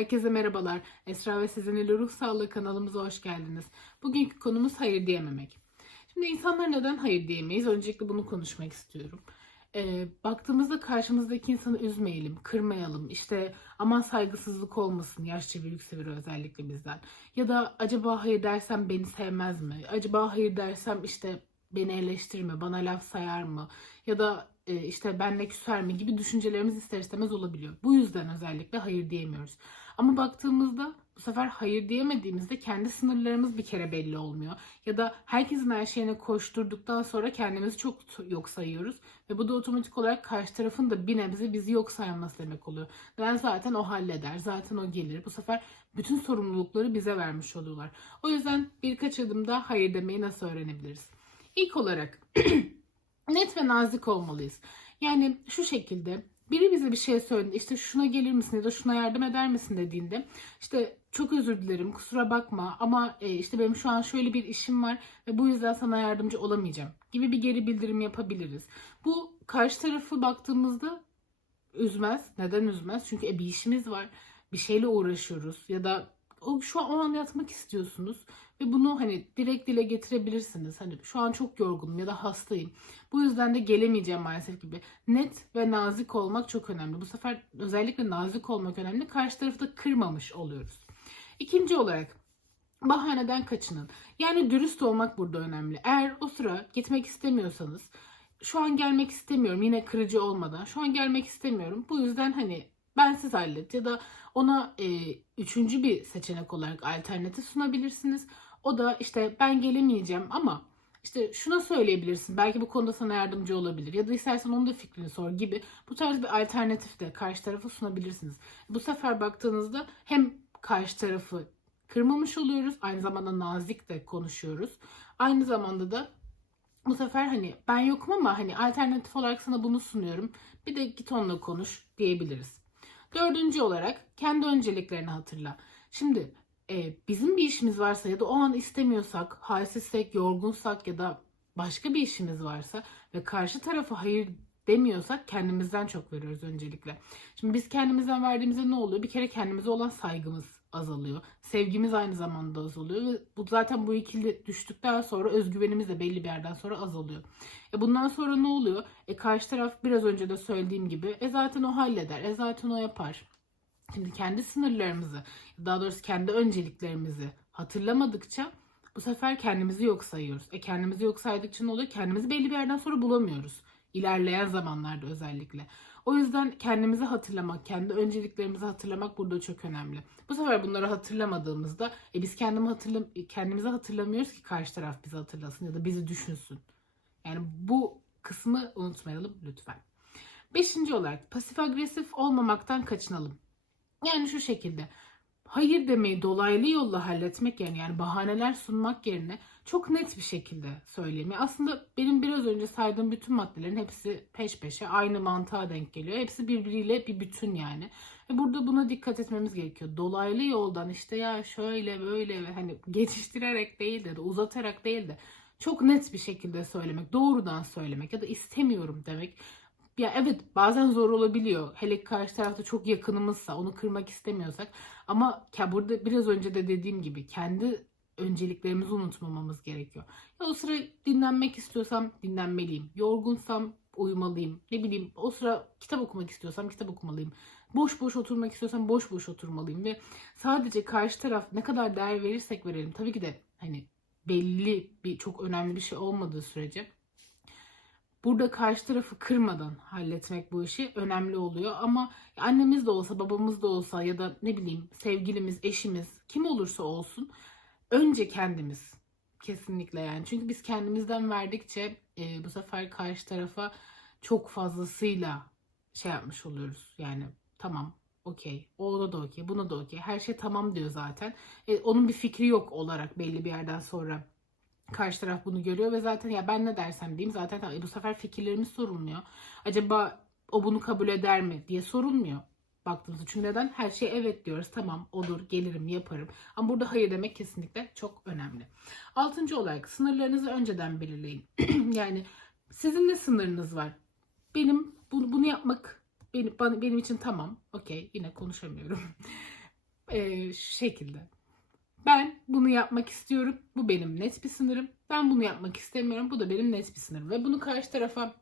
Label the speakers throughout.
Speaker 1: Herkese merhabalar. Esra ve Sizin ile Ruh Sağlığı kanalımıza hoş geldiniz. Bugünkü konumuz hayır diyememek. Şimdi insanlar neden hayır diyemeyiz? Öncelikle bunu konuşmak istiyorum. Ee, baktığımızda karşımızdaki insanı üzmeyelim, kırmayalım. İşte aman saygısızlık olmasın, yaşça büyükse biri özellikle bizden. Ya da acaba hayır dersem beni sevmez mi? Acaba hayır dersem işte beni eleştirir mi? Bana laf sayar mı? Ya da e, işte benle küser mi gibi düşüncelerimiz ister istemez olabiliyor. Bu yüzden özellikle hayır diyemiyoruz. Ama baktığımızda bu sefer hayır diyemediğimizde kendi sınırlarımız bir kere belli olmuyor. Ya da herkesin her şeyine koşturduktan sonra kendimizi çok yok sayıyoruz. Ve bu da otomatik olarak karşı tarafın da bir nebze bizi yok sayması demek oluyor. Ben zaten o halleder, zaten o gelir. Bu sefer bütün sorumlulukları bize vermiş oluyorlar. O yüzden birkaç adımda hayır demeyi nasıl öğrenebiliriz? İlk olarak net ve nazik olmalıyız. Yani şu şekilde biri bize bir şey söyledi işte şuna gelir misin ya da şuna yardım eder misin dediğinde işte çok özür dilerim kusura bakma ama e, işte benim şu an şöyle bir işim var ve bu yüzden sana yardımcı olamayacağım gibi bir geri bildirim yapabiliriz. Bu karşı tarafı baktığımızda üzmez. Neden üzmez? Çünkü e, bir işimiz var. Bir şeyle uğraşıyoruz ya da o şu an o an yatmak istiyorsunuz ve bunu hani direkt dile getirebilirsiniz. Hani şu an çok yorgunum ya da hastayım. Bu yüzden de gelemeyeceğim maalesef gibi. Net ve nazik olmak çok önemli. Bu sefer özellikle nazik olmak önemli. Karşı tarafı da kırmamış oluyoruz. İkinci olarak bahaneden kaçının. Yani dürüst olmak burada önemli. Eğer o sıra gitmek istemiyorsanız şu an gelmek istemiyorum yine kırıcı olmadan. Şu an gelmek istemiyorum. Bu yüzden hani ben siz hallet ya da ona e, üçüncü bir seçenek olarak alternatif sunabilirsiniz. O da işte ben gelemeyeceğim ama işte şuna söyleyebilirsin. Belki bu konuda sana yardımcı olabilir. Ya da istersen onun da fikrini sor gibi. Bu tarz bir alternatif de karşı tarafa sunabilirsiniz. Bu sefer baktığınızda hem karşı tarafı kırmamış oluyoruz. Aynı zamanda nazik de konuşuyoruz. Aynı zamanda da bu sefer hani ben yokum ama hani alternatif olarak sana bunu sunuyorum. Bir de git onunla konuş diyebiliriz. Dördüncü olarak kendi önceliklerini hatırla. Şimdi e, bizim bir işimiz varsa ya da o an istemiyorsak, halsizsek, yorgunsak ya da başka bir işimiz varsa ve karşı tarafa hayır demiyorsak kendimizden çok veriyoruz öncelikle. Şimdi biz kendimizden verdiğimizde ne oluyor? Bir kere kendimize olan saygımız azalıyor. Sevgimiz aynı zamanda azalıyor ve bu zaten bu ikili düştükten sonra özgüvenimiz de belli bir yerden sonra azalıyor. E bundan sonra ne oluyor? E karşı taraf biraz önce de söylediğim gibi e zaten o halleder. E zaten o yapar. Şimdi kendi sınırlarımızı, daha doğrusu kendi önceliklerimizi hatırlamadıkça bu sefer kendimizi yok sayıyoruz. E kendimizi yok saydıkça ne oluyor? Kendimizi belli bir yerden sonra bulamıyoruz. İlerleyen zamanlarda özellikle. O yüzden kendimizi hatırlamak, kendi önceliklerimizi hatırlamak burada çok önemli. Bu sefer bunları hatırlamadığımızda e biz kendimi hatırlam kendimizi hatırlamıyoruz ki karşı taraf bizi hatırlasın ya da bizi düşünsün. Yani bu kısmı unutmayalım lütfen. Beşinci olarak pasif agresif olmamaktan kaçınalım. Yani şu şekilde hayır demeyi dolaylı yolla halletmek yerine yani bahaneler sunmak yerine çok net bir şekilde söyleyeyim. Yani aslında benim biraz önce saydığım bütün maddelerin hepsi peş peşe aynı mantığa denk geliyor. Hepsi birbiriyle bir bütün yani. Ve burada buna dikkat etmemiz gerekiyor. Dolaylı yoldan işte ya şöyle böyle hani geçiştirerek değil de, de uzatarak değil de çok net bir şekilde söylemek, doğrudan söylemek ya da istemiyorum demek ya evet bazen zor olabiliyor. Hele karşı tarafta çok yakınımızsa onu kırmak istemiyorsak. Ama ya burada biraz önce de dediğim gibi kendi önceliklerimizi unutmamamız gerekiyor. Ya o sıra dinlenmek istiyorsam dinlenmeliyim. Yorgunsam uyumalıyım. Ne bileyim o sıra kitap okumak istiyorsam kitap okumalıyım. Boş boş oturmak istiyorsam boş boş oturmalıyım. Ve sadece karşı taraf ne kadar değer verirsek verelim. Tabii ki de hani belli bir çok önemli bir şey olmadığı sürece burada karşı tarafı kırmadan halletmek bu işi önemli oluyor. Ama annemiz de olsa, babamız da olsa ya da ne bileyim sevgilimiz, eşimiz kim olursa olsun önce kendimiz kesinlikle yani. Çünkü biz kendimizden verdikçe e, bu sefer karşı tarafa çok fazlasıyla şey yapmış oluyoruz. Yani tamam okey. Ona da okey. Buna da okey. Her şey tamam diyor zaten. E, onun bir fikri yok olarak belli bir yerden sonra karşı taraf bunu görüyor ve zaten ya ben ne dersem diyeyim zaten bu sefer fikirlerimiz sorulmuyor. Acaba o bunu kabul eder mi diye sorulmuyor baktığımızda. Çünkü neden? Her şey evet diyoruz. Tamam olur gelirim yaparım. Ama burada hayır demek kesinlikle çok önemli. Altıncı olarak sınırlarınızı önceden belirleyin. yani sizin ne sınırınız var? Benim bunu, bunu yapmak benim, benim için tamam. Okey yine konuşamıyorum. Ee, şu şekilde. Ben bunu yapmak istiyorum. Bu benim net bir sınırım. Ben bunu yapmak istemiyorum. Bu da benim net bir sınırım. Ve bunu karşı tarafa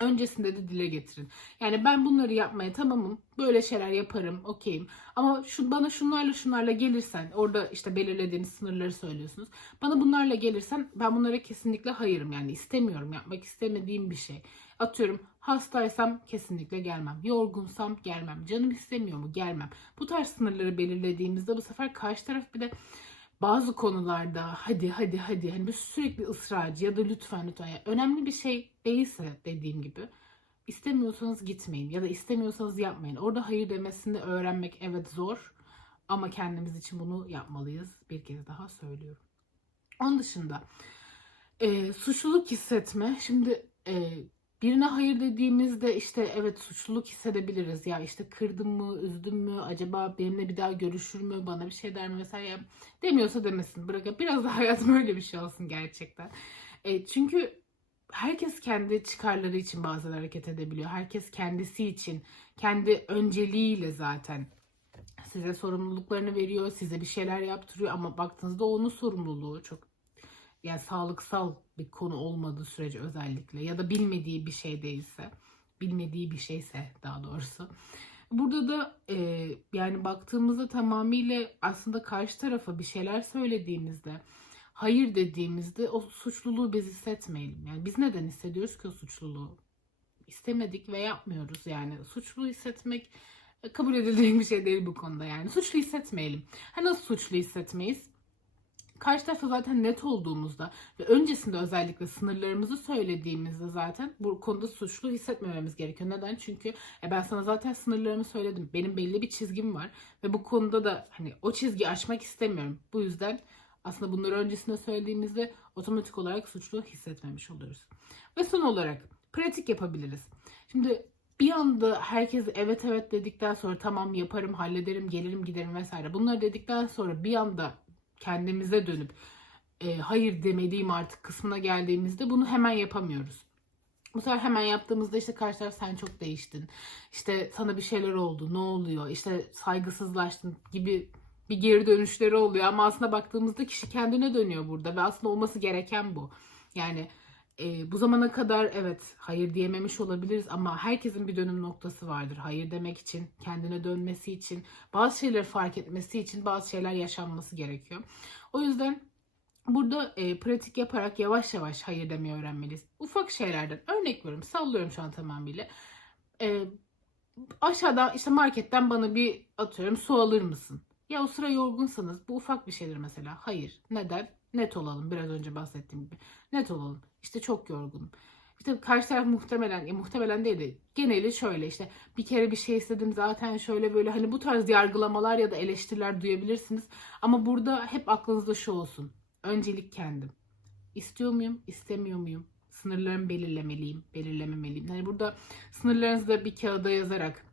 Speaker 1: öncesinde de dile getirin. Yani ben bunları yapmaya tamamım. Böyle şeyler yaparım. Okeyim. Ama şu, bana şunlarla şunlarla gelirsen orada işte belirlediğiniz sınırları söylüyorsunuz. Bana bunlarla gelirsen ben bunlara kesinlikle hayırım. Yani istemiyorum. Yapmak istemediğim bir şey. Atıyorum hastaysam kesinlikle gelmem. Yorgunsam gelmem. Canım istemiyor mu? Gelmem. Bu tarz sınırları belirlediğimizde bu sefer karşı taraf bir de bazı konularda hadi hadi hadi hani sürekli ısrarcı ya da lütfen lütfen yani önemli bir şey değilse dediğim gibi istemiyorsanız gitmeyin ya da istemiyorsanız yapmayın. Orada hayır demesini öğrenmek evet zor ama kendimiz için bunu yapmalıyız. Bir kez daha söylüyorum. Onun dışında e, suçluluk hissetme. Şimdi e, birine hayır dediğimizde işte evet suçluluk hissedebiliriz. Ya işte kırdım mı, üzdüm mü, acaba benimle bir daha görüşür mü, bana bir şey der mi vesaire. Ya demiyorsa demesin. Bırakın biraz da hayatım öyle bir şey olsun gerçekten. E, çünkü herkes kendi çıkarları için bazen hareket edebiliyor. Herkes kendisi için, kendi önceliğiyle zaten size sorumluluklarını veriyor, size bir şeyler yaptırıyor ama baktığınızda onun sorumluluğu çok yani sağlıksal bir konu olmadığı sürece özellikle ya da bilmediği bir şey değilse, bilmediği bir şeyse daha doğrusu. Burada da e, yani baktığımızda tamamıyla aslında karşı tarafa bir şeyler söylediğimizde, hayır dediğimizde o suçluluğu biz hissetmeyelim. Yani biz neden hissediyoruz ki o suçluluğu? İstemedik ve yapmıyoruz yani. Suçlu hissetmek e, kabul edilecek bir şey değil bu konuda yani. Suçlu hissetmeyelim. Ha nasıl suçlu hissetmeyiz? Karşı tarafa zaten net olduğumuzda ve öncesinde özellikle sınırlarımızı söylediğimizde zaten bu konuda suçlu hissetmememiz gerekiyor. Neden? Çünkü e ben sana zaten sınırlarımı söyledim. Benim belli bir çizgim var ve bu konuda da hani o çizgiyi aşmak istemiyorum. Bu yüzden aslında bunları öncesinde söylediğimizde otomatik olarak suçlu hissetmemiş oluyoruz. Ve son olarak pratik yapabiliriz. Şimdi bir anda herkes evet evet dedikten sonra tamam yaparım, hallederim, gelirim, giderim vesaire. Bunları dedikten sonra bir anda kendimize dönüp e, hayır demeliyim artık kısmına geldiğimizde bunu hemen yapamıyoruz. Bu sefer hemen yaptığımızda işte karşı taraf sen çok değiştin. İşte sana bir şeyler oldu. Ne oluyor? İşte saygısızlaştın gibi bir geri dönüşleri oluyor. Ama aslında baktığımızda kişi kendine dönüyor burada. Ve aslında olması gereken bu. Yani e, bu zamana kadar evet hayır diyememiş olabiliriz ama herkesin bir dönüm noktası vardır. Hayır demek için, kendine dönmesi için, bazı şeyleri fark etmesi için bazı şeyler yaşanması gerekiyor. O yüzden burada e, pratik yaparak yavaş yavaş hayır demeyi öğrenmeliyiz. Ufak şeylerden örnek veriyorum sallıyorum şu an tamamıyla. E, aşağıda işte marketten bana bir atıyorum su alır mısın? Ya o sıra yorgunsanız bu ufak bir şeydir mesela. Hayır. Neden? Net olalım. Biraz önce bahsettiğim gibi. Net olalım. İşte çok yorgunum. İşte karşı taraf muhtemelen, ya muhtemelen değil de geneli şöyle işte bir kere bir şey istedim zaten şöyle böyle hani bu tarz yargılamalar ya da eleştiriler duyabilirsiniz. Ama burada hep aklınızda şu olsun. Öncelik kendim. İstiyor muyum, istemiyor muyum? Sınırlarımı belirlemeliyim, belirlememeliyim. Yani burada sınırlarınızı da bir kağıda yazarak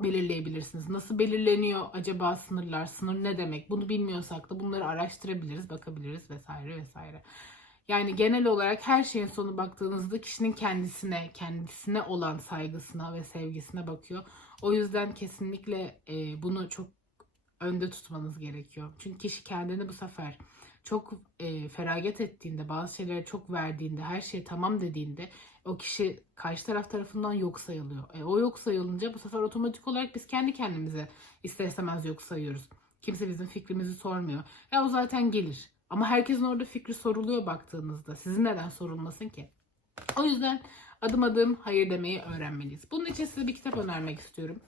Speaker 1: belirleyebilirsiniz. Nasıl belirleniyor acaba sınırlar? Sınır ne demek? Bunu bilmiyorsak da bunları araştırabiliriz, bakabiliriz vesaire vesaire. Yani genel olarak her şeyin sonu baktığınızda kişinin kendisine, kendisine olan saygısına ve sevgisine bakıyor. O yüzden kesinlikle e, bunu çok önde tutmanız gerekiyor. Çünkü kişi kendini bu sefer çok e, feragat ettiğinde, bazı şeylere çok verdiğinde, her şey tamam dediğinde o kişi karşı taraf tarafından yok sayılıyor. E, o yok sayılınca bu sefer otomatik olarak biz kendi kendimize ister istemez yok sayıyoruz. Kimse bizim fikrimizi sormuyor. Ya o zaten gelir. Ama herkesin orada fikri soruluyor baktığınızda. Sizin neden sorulmasın ki? O yüzden adım adım hayır demeyi öğrenmeliyiz. Bunun için size bir kitap önermek istiyorum.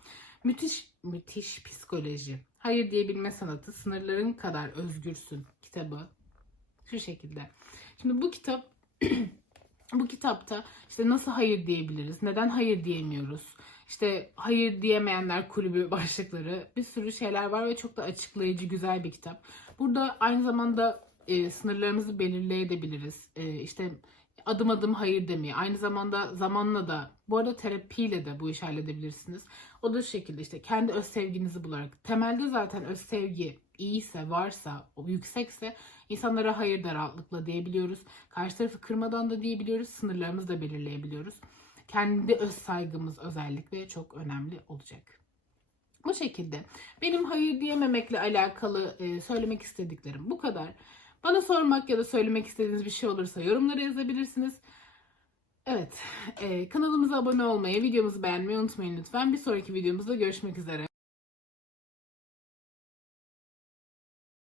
Speaker 1: Müthiş, müthiş psikoloji. Hayır diyebilme sanatı. Sınırların kadar özgürsün kitabı. Şu şekilde. Şimdi bu kitap bu kitapta işte nasıl hayır diyebiliriz? Neden hayır diyemiyoruz? İşte hayır diyemeyenler kulübü başlıkları bir sürü şeyler var ve çok da açıklayıcı güzel bir kitap. Burada aynı zamanda e, sınırlarımızı belirleyebiliriz. E, işte adım adım hayır demeyi. Aynı zamanda zamanla da bu arada terapiyle de bu işi halledebilirsiniz. O da şu şekilde işte kendi öz sevginizi bularak. Temelde zaten öz sevgi iyiyse, varsa, o yüksekse insanlara hayır da rahatlıkla diyebiliyoruz. Karşı tarafı kırmadan da diyebiliyoruz. Sınırlarımızı da belirleyebiliyoruz. Kendi öz saygımız özellikle çok önemli olacak. Bu şekilde. Benim hayır diyememekle alakalı söylemek istediklerim bu kadar. Bana sormak ya da söylemek istediğiniz bir şey olursa yorumlara yazabilirsiniz. Evet, e, kanalımıza abone olmayı, videomuzu beğenmeyi unutmayın lütfen. Bir sonraki videomuzda görüşmek üzere.